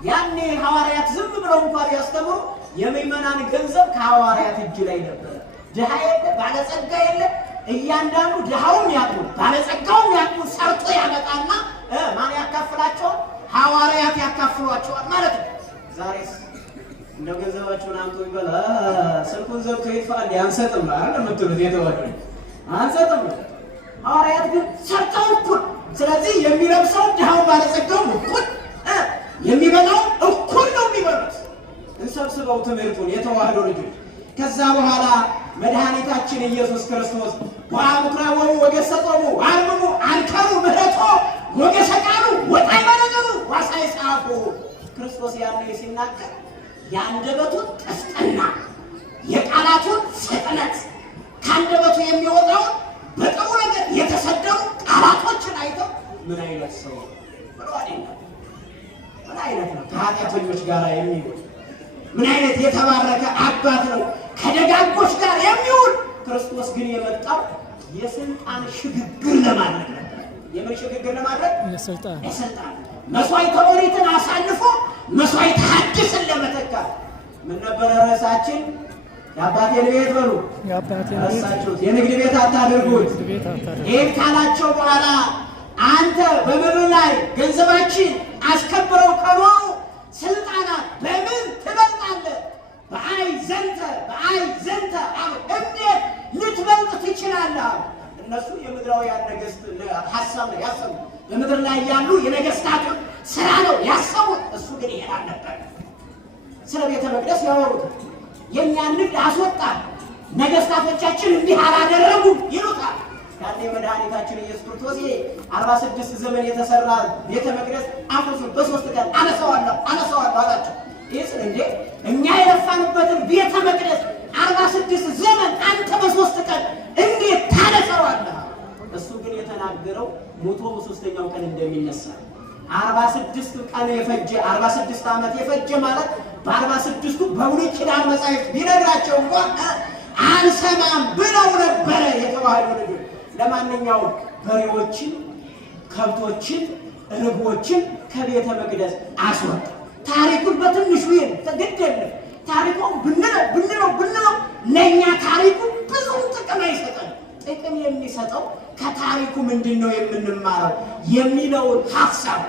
ያኔ ሐዋርያት ዝም ብለው እንኳን ያስተምሩ የምዕመናን ገንዘብ ከሐዋርያት እጅ ላይ ነበር። ድሃ የለ ባለጸጋ የለ። እያንዳንዱ ድሃውም ያጡ ባለጸጋውም ያጡ ሰርቶ ያመጣና ማን ያካፍላቸዋል? ሐዋርያት ያካፍሏቸዋል ማለት ነው። ዛሬስ እንደው ገንዘባቸውን አምጡ ይበል ስልኩን ዘግቶ ይጥፋ እንዴ አንሰጥም አይደል የምትሉት? የተወደደ አንሰጥም። ሐዋርያት ግን ሰርተው እኩል። ስለዚህ የሚለብሰው ድሃው ባለጸጋው እኩል፣ የሚበላው እኩል ነው የሚበሉት። እንሰብስበው ትምህርቱን የተዋህዶ ልጆች። ከዛ በኋላ መድኃኒታችን ኢየሱስ ክርስቶስ ወአምክራወሙ ወገሰጾሙ ወአርምሙ አንከሩ ምህረቶ ወገሰቃሉ ወጣይ ባለገሩ ዋሳይ ጻፉ። ክርስቶስ ያኔ ሲናገር የአንደበቱን ቀስጠና የቃላቱን ፍጥነት ከአንደበቱ የሚወጣውን በጥሩ ነገር የተሰደሩ ቃላቶችን አይተው ምን አይነት ሰው ምን አይነት ነው ከኃጢአተኞች ጋር የሚውል ምን አይነት የተባረከ አባት ነው ከደጋጎች ጋር የሚውል። ክርስቶስ ግን የመጣው የስልጣን ሽግግር ለማድረግ ነበር። የምን ሽግግር ለማድረግ? የስልጣን መስዋዕተ ኦሪትን አሳልፎ መስዋዕተ ሐዲስን ለመተካት። ምን ነበረ ርዕሳችን? የአባቴን ቤት በሉ ያሳችሁት የንግድ ቤት አታድርጉት። ይህን ካላቸው በኋላ አንተ በምድር ላይ ገንዘባችን አስከብረው ከኖሩ ስልጣናት በምን ትበልጣለህ? በአይ ዘንተ አሉ። እንዴት ልትበልጥ ትችላለህ? እነሱ የምድራውያን ነገሥት ሀሳብ ነው ያሰቡ። በምድር ላይ ያሉ የነገሥታቱን ስራ ነው ያሰቡት። እሱ ግን ይሄን አልነበረ። ስለ ቤተ መቅደስ ያወሩት የእኛን ንግድ አስወጣል፣ ነገሥታቶቻችን እንዲህ አላደረጉም ይሉታል። ያኔ መድኃኒታችን ኢየሱስ ክርስቶስ 46 ዘመን የተሰራ ቤተ መቅደስ አፍርሱ በ3 ቀን አነሳዋለሁ አላቸው። ይህስ እንዴ እኛ የለፋንበትን ቤተ መቅደስ 46 ዘመን አንተ በ3 ቀን እንዴት ታነሳዋለህ? እሱ ግን የተናገረው ሞቶ በ3ኛው ቀን እንደሚነሳ 46 ቀን የፈጀ 46 ዓመት የፈጀ ማለት በ46ቱ በብሉይ ኪዳን መጻሕፍት ቢነግራቸው እንኳን አንሰማም ብለው ነበረ የተዋህዶ ልጆች። ለማንኛውም በሬዎችን፣ ከብቶችን፣ ርግቦችን ከቤተ መቅደስ አስወጣ። ታሪኩን በትንሹ ይሄን ግድ የለም። ታሪኩን ብንለው ለእኛ ታሪኩ ብዙ ጥቅም አይሰጠን። ጥቅም የሚሰጠው ከታሪኩ ምንድን ነው የምንማረው የሚለውን ሀሳብ።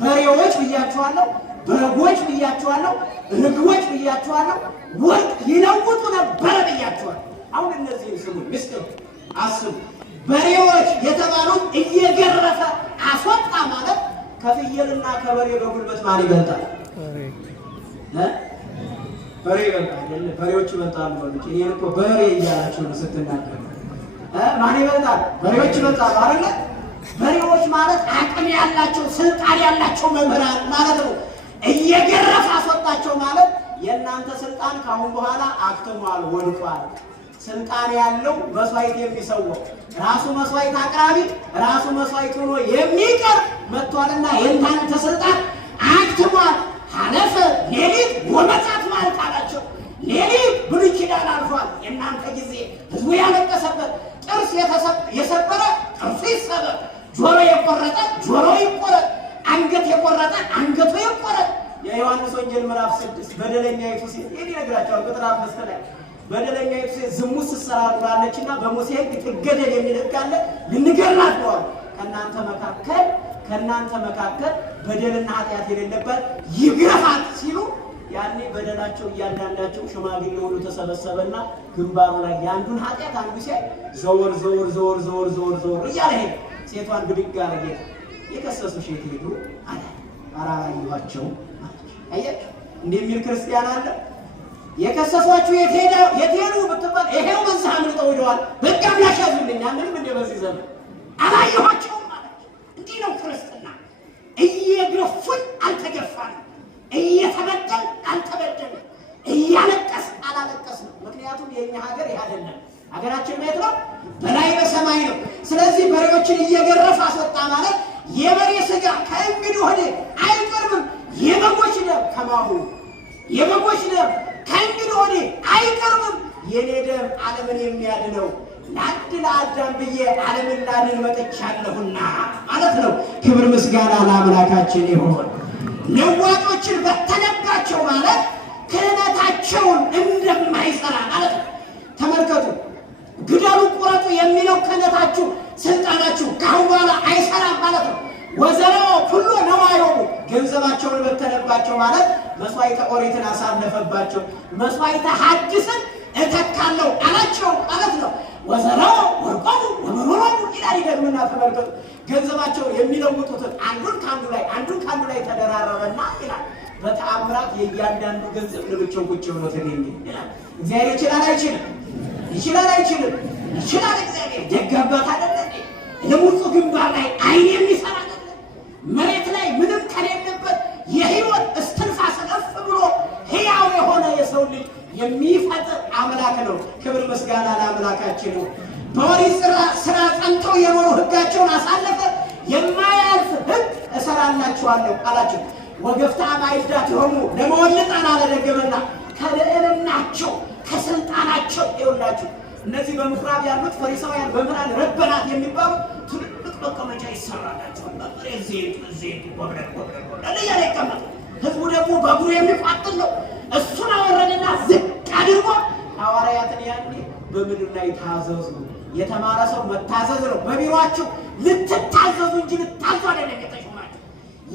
በሬዎች ብያችኋለሁ፣ በጎች ብያችኋለሁ፣ ርግቦች ብያችኋለሁ፣ ወርቅ ይለውጡ ነበረ ብያችኋለሁ። አሁን እነዚህን ስሙ ምስጢር አስቡ። በሬዎች የተባሉት እየገረፈ አስወጣ ማለት ከፍየልና ከበሬ በጉልበት ማን ይበልጣል? በሬ ይበልጣል አይደል? በሬዎች ይበልጣሉ ማለት ነው። እኔን እኮ በሬ እያላችሁ ነው ስትናገሩ። ማን ይበልጣል? በሬዎች ይበልጣሉ አይደል? በሬዎች ማለት አቅም ያላቸው ስልጣን ያላቸው መምህራን ማለት ነው። እየገረፈ አስወጣቸው ማለት የእናንተ ስልጣን ካሁን በኋላ አክትሟል፣ ወድቋል። ስልጣን ያለው መስዋዕት የሚሰዋው ራሱ መስዋዕት አቅራቢ ራሱ መስዋዕት ሆኖ የሚቀር መጥቷልና የእናንተ ስልጣን አክትሟል። ሐለፈ ሌሊት ወመጻት ማለት አላቸው። ሌሊት ብሉይ ኪዳን አልፏል። የእናንተ ጊዜ ህዝቡ ያለቀሰበት ጥርስ የሰበረ ጥርሱ ይሰበር፣ ጆሮ የቆረጠ ጆሮ ይቆረጥ፣ አንገት የቆረጠ አንገቱ ይቆረጥ። የዮሐንስ ወንጌል ምዕራፍ 6 በደለኛይቱ ሴት ይሄን ይነግራቸዋል። ቁጥር 5 ላይ በደለኛይቱ ሴት ዝሙት ስትሰራ ኖራለችና በሙሴ ሕግ ትገደል የሚል ሕግ አለ፣ ልንገድላት ነው። ከእናንተ መካከል በደልና ኃጢአት የሌለበት ይግረፋት ሲሉ ያኔ በደላቸው እያንዳንዳቸው ሽማግሌ ሁሉ ተሰበሰበና ግንባሩ ላይ የአንዱን ኃጢአት አንዱ ሲያይ ዘወር ዘወር ዘወር ዘወር ዘወር ዘወር እያለ ሄደ። ሴቷን ብድግ አረገ። የከሰሱሽ የት ሄዱ አለ። አላየኋቸው አያችሁ እንደሚል ክርስቲያን አለ። የከሰሷችሁ የት ሄዱ ብትባል ይሄው በዚህ አምልጠው ሄደዋል። በቃ ያሻዙልኝ ምንም እንደ በዚህ ዘመን አላየኋቸውም ማለት እንዲህ ነው ክርስትና። እየገፉን አልተገፋንም፣ እየተበደል አልተበደልንም፣ እያለቀስ አላለቀስንም። ምክንያቱም የኛ ሀገር ይህ አይደለም። ሀገራችን ቤት ነው፣ በላይ በሰማይ ነው። ስለዚህ በሬዎችን እየገረፈ አስወጣ ማለት የበሬ ስጋ ከእንግዲህ ወዲህ አይቀርብም። የበጎች ደም ከማሁ የበጎች ደም ከእንግዲህ ወዲህ አይቀርብም። የኔ ደም ዓለምን የሚያድነው ለአንድ ለአዳም ብዬ ዓለምን ላድን መጥቻለሁና ማለት ነው። ክብር ምስጋና ለአምላካችን ይሁን። ለዋጮችን በተነባቸው ማለት ክህነታቸውን እንደማይሰራ ማለት ነው። ተመልከቱ፣ ግደሉ ቁረጡ የሚለው ክህነታችሁ ስልጣናችሁ ከአሁን በኋላ አይሰራም ማለት ነው። ወዘረው ሁሉ ነዋዮሙ ገንዘባቸውን በተነባቸው ማለት መስዋዕተ ኦሪትን አሳለፈባቸው። መስዋዕተ ሐዲስን እተካለሁ አላቸው ማለት ነው። ወዘረው ወርቆሙ ወመሮሙ ይላል። ደግሞና ተመልከቱ፣ ገንዘባቸውን የሚለውጡትን አንዱን ካንዱ ላይ ተደራረበና ይላል በተአምራት የእያንዳንዱ ገንዘብ ለብቻው ቁጭ ብሎ ተገኘ ይላል። እግዚአብሔር ይችላል አይችልም? ይችላል አይችልም? ይችላል። እግዚአብሔር ደግ አባት አይደለም? ለሙሉ ግንባር ላይ አይን የሚሰራ አይደለም? መሬት ላይ ምንም ከሌለበት የህይወት እስትንፋስ እፍ ብሎ ሕያው የሆነ የሰው ልጅ የሚፈጥር አምላክ ነው። ክብር ምስጋና ለአምላካችን ነው። በኦሪት ስራ ጸንተው የኖሩ ሕጋቸውን አሳለፈ። የማያልፍ ሕግ እሰራላችኋለሁ አላቸው። ወገፍታ ማይዳት የሆኑ ለመወልጣን አለደገመና ከልዕልናቸው ከስልጣናቸው ይውላችሁ። እነዚህ በምኩራብ ያሉት ፈሪሳውያን በምራን ረበናት የሚባሉት ትልልቅ መቀመጫ ይሰራላቸው። ዘይት እያለ ይቀመጥ። ህዝቡ ደግሞ በእግሩ የሚቋጥል ነው። እሱን አወረደና ዝቅ አድርጎ ሐዋርያትን ያኔ በምድር ላይ ታዘዙ። የተማረ ሰው መታዘዝ ነው። በቢሮአችሁ ልትታዘዙ እንጂ ልታዙ አይደለም የተሾማችሁ።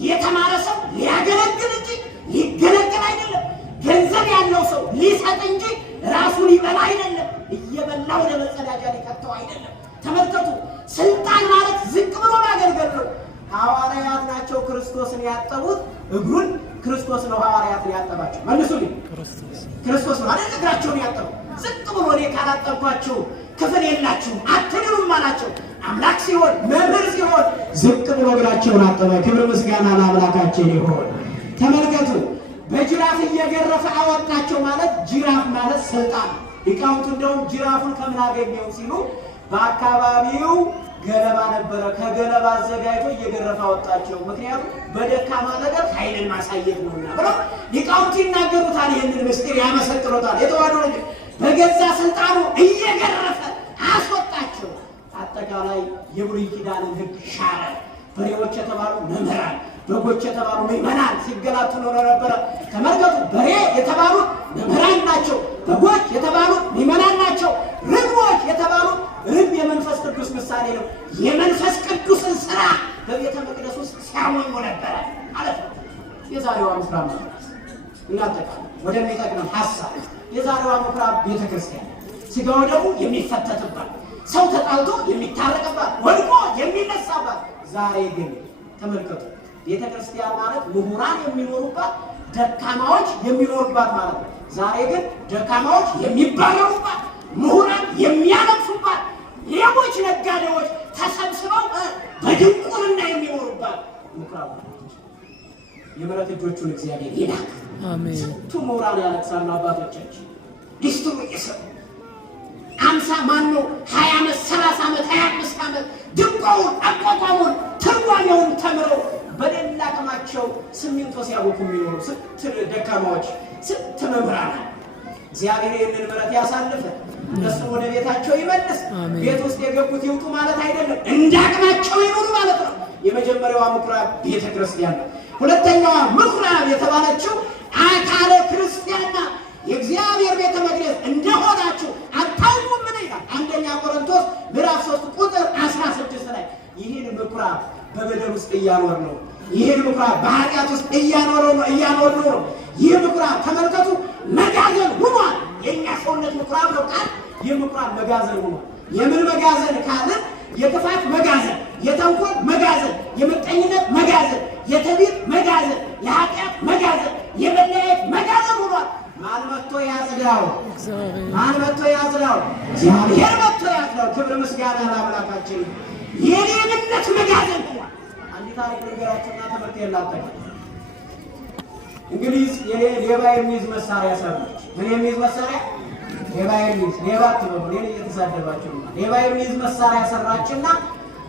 የተማረ ሰው ሊያገለግል እንጂ ሊገለገል አይደለም። ገንዘብ ያለው ሰው ሊሰጥ እንጂ ራሱ ሊበላ አይደለም። እየበላ ወደ መጸዳጃ ሊከተው አይደለም። ተመልከቱ፣ ስልጣን ማለት ዝቅ ብሎ ማገልገል ነው። ሐዋርያት ናቸው ክርስቶስን ያጠቡት። እግሩን ክርስቶስ ነው ሐዋርያትን ያጠባቸው። መልሱልኝ፣ ክርስቶስ ነው አይደል እግራቸውን ያጠበው? ዝቅ ብሎ እኔ ካላጠብኳችሁ ክፍል የላችሁም አትድኑም አላቸው። አምላክ ሲሆን መምህር ሲሆን ዝቅ ብሎ እግራቸውን አጠበ። ክብር ምስጋና ለአምላካችን ይሁን። ተመልከቱ፣ በጅራፍ እየገረፈ አወጣቸው ማለት ጅራፍ ማለት ስልጣን። ሊቃውንቱ እንደውም ጅራፉን ከምን አገኘው ሲሉ በአካባቢው ገለባ ነበረ። ከገለባ አዘጋጅቶ እየገረፈ አወጣቸው። ምክንያቱም በደካማ ነገር ኃይልን ማሳየት ነውና ብለው ሊቃውንቱ ይናገሩታል። ይህንን ምስጢር ያመሰጥሮታል። የተዋሕዶ ልጅ በገዛ ስልጣኑ እየገረፈ አስወጣቸው። አጠቃላይ የብሉይ ኪዳንን ሕግ ሻረ። በሬዎች የተባሉ መምህራን፣ በጎች የተባሉ ምዕመናን ሲገላቱ ኖሮ ነበረ። ተመልከቱ፣ በሬ የተባሉት መምህራን ናቸው። በጎች የተባሉት ምዕመናን ናቸው። ርግቦች የተባሉት ርግብ የመንፈስ ቅዱስ ምሳሌ ነው። የመንፈስ ቅዱስን ስራ በቤተ መቅደስ ውስጥ ሲያሞኙ ነበረ ማለት ነው። የዛሬዋ ምኩራብ እናጠቃለን ወደሚጠቅመን ሀሳብ። የዛሬዋ ምኩራብ ቤተ ክርስቲያን ስጋው ደግሞ የሚፈተትባት፣ ሰው ተጣልቶ የሚታረቅባት፣ ወድቆ የሚነሳባት። ዛሬ ግን ተመልከቱ፣ ቤተክርስቲያን ማለት ምሁራን የሚኖሩባት ደካማዎች የሚኖሩባት ማለት ነው። ዛሬ ግን ደካማዎች የሚባረሩባት፣ ምሁራን የሚያነሱባት፣ ሌቦች ነጋዴዎች ተሰብስበው በድንቁርና የሚኖሩባት ምኩራብ የምሕረት እጆቹን እግዚአብሔር ይላክ። አሜን። ስንቱ ምሁራን ያለቅሳሉ አባቶቻችን ዲስትሩ እየሰሩ 50 ማነው 20 ዓመት 30 ዓመት 25 ዓመት ድንቋውን አቋቋሙን ትርጓሜውን ተምረው በሌላ አቅማቸው ሲሚንቶ ሲያቦኩ የሚኖሩ ስንት ደካማዎች ስንት መምህራን እግዚአብሔር ይህንን ምሕረት ያሳልፈ እነሱ ወደ ቤታቸው ይመልስ። ቤት ውስጥ የገቡት ይውጡ ማለት አይደለም፣ እንዳቅማቸው ይኑሩ ማለት ነው። የመጀመሪያዋ ምኩራብ ቤተ ክርስቲያን ነው። ሁለተኛዋ ምኩራብ የተባለችው አካለ ክርስቲያንና የእግዚአብሔር ቤተ መቅደስ እንደሆናችሁ አታውቁም ምን ይላል? አንደኛ ቆሮንቶስ ምዕራፍ 3 ቁጥር 16 ላይ ይህን ምኩራብ በበደል ውስጥ እያኖር ነው። ይህን ምኩራብ በኃጢአት ውስጥ እያኖር ነው። ይህ ምኩራብ ተመልከቱ መጋዘን ሆኗል። የኛ ሰውነት ምኩራብ ነው ቃል ይህ ምኩራብ መጋዘን ሆኗል። የምን መጋዘን ካልን የክፋት መጋዘን፣ የተንኮል መጋዘን፣ የምቀኝነት መጋዘን፣ የትዕቢት መጋዘን፣ የኃጢአት መጋዘን፣ የመለያየት መጋዘን ሆኗል። ማን መጥቶ ያጽዳው? ማን መጥቶ ያጽዳው? እግዚአብሔር መጥቶ ያጽዳው። ክብር ምስጋና ለአምላካችን። የሌብነት መጋዘን ሆኗል። አንዲት ታሪክ ነገራችሁና ትምህርት የላጠቀ እንግሊዝ ሌባ የሚይዝ መሳሪያ ሰራች። ምን የሚይዝ መሳሪያ? ሌባ የሚይዝ ሌባ ትበሉ ሌላ እየተሳደባችሁ ነው። ሌባ የሚይዝ መሳሪያ ሰራችና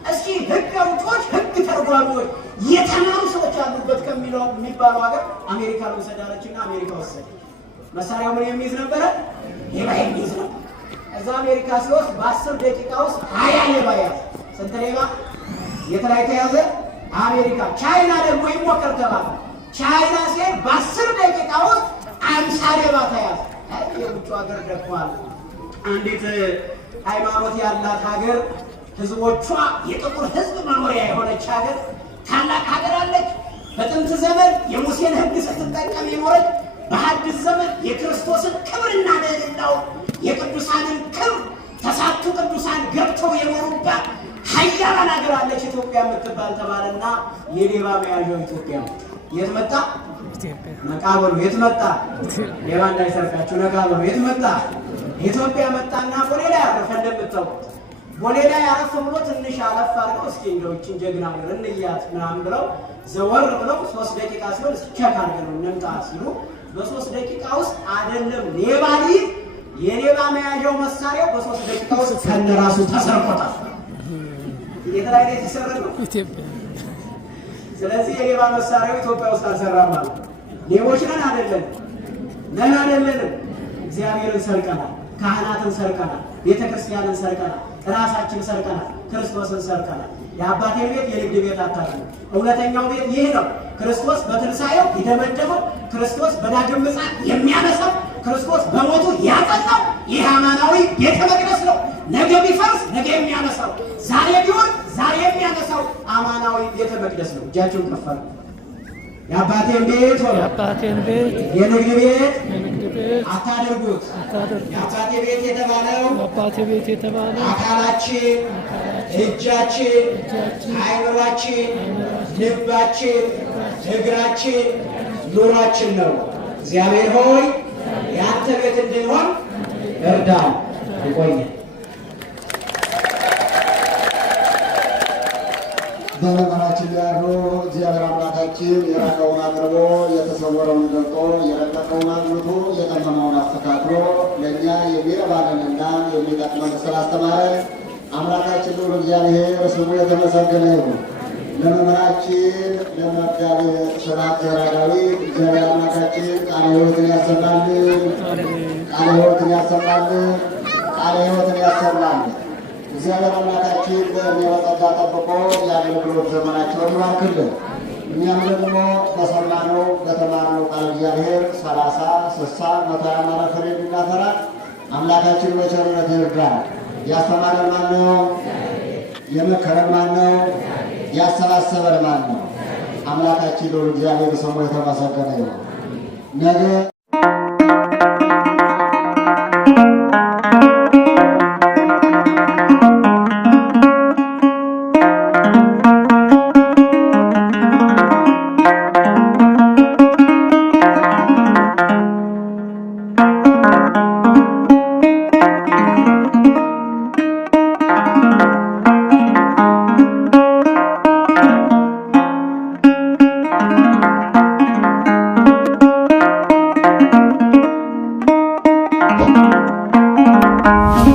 እስኪ ህግ አውጪዎች፣ ህግ ተርጓሚዎች፣ የተማሩ ሰዎች አሉበት ከሚለው የሚባለው ሀገር አሜሪካ ወሰዳለችና አሜሪካ ወሰደች። መሳሪያው ምን የሚይዝ ነበረ? ሌባ የሚይዝ ነው። እዛ አሜሪካ ሲወስድ በ10 ደቂቃ ውስጥ 20 ሌባ ያዘ። ስንት ሌባ? የት ላይ ተያዘ? አሜሪካ። ቻይና ደግሞ ይሞከር ተባለ። ቻይና ሲሄድ በ10 ደቂቃ ውስጥ 50 ሌባ ተያዘ። የውጭ ሀገር ደክሟል። አንዲት ሃይማኖት ያላት ሀገር ህዝቦቿ የጥቁር ህዝብ መኖሪያ የሆነች ሀገር ታላቅ ሀገር አለች። በጥንት ዘመን የሙሴን ህግ ስትጠቀም የኖረች፣ በሐዲስ ዘመን የክርስቶስን ክብርና ልዕልናው የቅዱሳንን ክብር ተሳቱ ቅዱሳን ገብተው የኖሩባት ሀያላን ሀገር አለች ኢትዮጵያ የምትባል ተባለና የሌባ መያዣው ኢትዮጵያ ነው። የት መጣ? ነቃ በሉ። የት መጣ? ሌባ እንዳይሰርቃችሁ ነቃ በሉ። የት መጣ? ኢትዮጵያ መጣና ቦሌ ላይ አረፈ። እንደምታውቁት ቦሌ ላይ አረፈ ብሎ ትንሽ አለፍ አድርገው እስኪ እንደውችን ጀግና ሀገር እንያት ምናምን ብለው ዘወር ብለው 3 ደቂቃ ሲሆን ቸክ አድርገው እንምጣ ሲሉ በ3 ደቂቃ ውስጥ አይደለም ሌባ ሊይዝ የሌባ መያዣው መሳሪያው በ3 ደቂቃ ውስጥ ከነራሱ ተሰርቆታል። የተለያየ የተሰረቀ ነው ኢትዮጵያ። ስለዚህ የሌባ መሳሪያው ኢትዮጵያ ውስጥ አልሰራም ማለት ሌቦች ነን አይደለንም። እግዚአብሔርን ሰርቀናል፣ ካህናትን ሰርቀናል፣ ቤተክርስቲያንን ሰርቀናል፣ ራሳችን ሰርቀናል፣ ክርስቶስን ሰርቀናል። የአባቴን ቤት የንግድ ቤት አታድርጉ። እውነተኛው ቤት ይህ ነው። ክርስቶስ በትንሣኤው የደመደመው፣ ክርስቶስ በዳግም ምጽአት የሚያነሳው፣ ክርስቶስ በሞቱ ያጸናው ይህ አማናዊ ቤተ መቅደስ ነው። ነገ ቢፈርስ ነገ የሚያነሳው፣ ዛሬ ቢሆን ዛሬ የሚያነሳው አማናዊ ቤተ መቅደስ ነው። እጃችሁን ከፍ አድርጉ። የአባቴን ቤት የንግድ ቤት አታድርጉት። የአባቴ ቤት የተባለው አካላችን፣ እጃችን፣ አይምሯችን፣ ልባችን፣ እግራችን፣ ኑሯችን ነው። እግዚአብሔር ሆይ የአንተ ቤት እንድንሆን እርዳን። ይቆየን። በመምህራችን ላይ ያሉ እግዚአብሔር አምላካችን የራቀውን አቅርቦ የተሰወረውን ገልጦ የረቀቀውን አግብቶ የጠመመውን አስተካክሎ ለእኛ የሚረባንንና የሚጠቅመን ስላስተማረን አምላካችን ሁሉ እግዚአብሔር ስሙ የተመሰገነ ይሁን። ለመምህራችን ለመጋቤ ስብሐት ዳዊት እግዚአብሔር አምላካችን ቃለ ሕይወትን ያሰማልን፣ ቃለ ሕይወትን ያሰማልን፣ ቃለ ሕይወትን ያሰማልን። እግዚአብሔር አምላካችን በእድሜ በጸጋ ጠብቆ የአገልግሎት ዘመናቸውን ይባርክልን። እኛም ደግሞ በሰማነው በተማርነው ቃል እግዚአብሔር 30፣ 60፣ 100 ያማረ ፍሬ እንድናፈራ አምላካችን በቸርነት ይርዳን። ያስተማረን ማን ነው? የመከረን ማን ነው? ያሰባሰበን ማን ነው? አምላካችን ልዑል እግዚአብሔር ስሙ የተመሰገነ ይሁን። ነገ ነው።